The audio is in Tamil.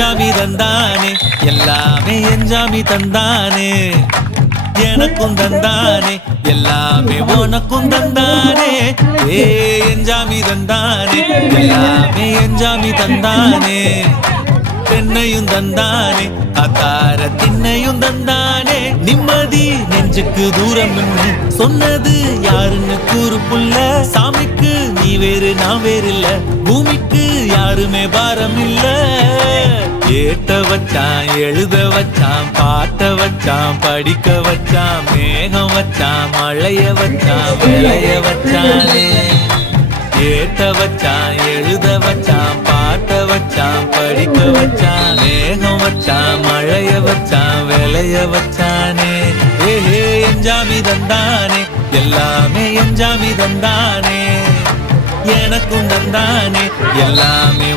எஞ்சாமி தந்தானே எல்லாமே எஞ்சாமி தந்தானே எனக்கும் தந்தானே எல்லாமே உனக்கும் தந்தானே ஏ எஞ்சாமி தந்தானே எல்லாமே எஞ்சாமி தந்தானே தென்னையும் தந்தானே அக்கார திண்ணையும் தந்தானே நிம்மதி நெஞ்சுக்கு தூரம் சொன்னது யாருன்னு கூறு புள்ள சாமிக்கு நீ வேறு நான் வேறு இல்ல பூமிக்கு யாருமே பாரம் இல்ல ஏட்ட வச்சான் எழுத வச்சான் பாட்ட வச்சான் படிக்க வச்சான் மேகம் வச்சான் மழைய வச்சான் விளைய வச்சானே ஏட்ட வச்சான் எழுத வச்சான் பாட்ட வச்சான் படிக்க வச்சான் மேகம் வச்சான் மழைய வச்சான் விளைய வச்சானே ஏஹே எஞ்சாமி தந்தானே எல்லாமே எஞ்சாமி தந்தானே எனக்கும் தந்தானே எல்லாமே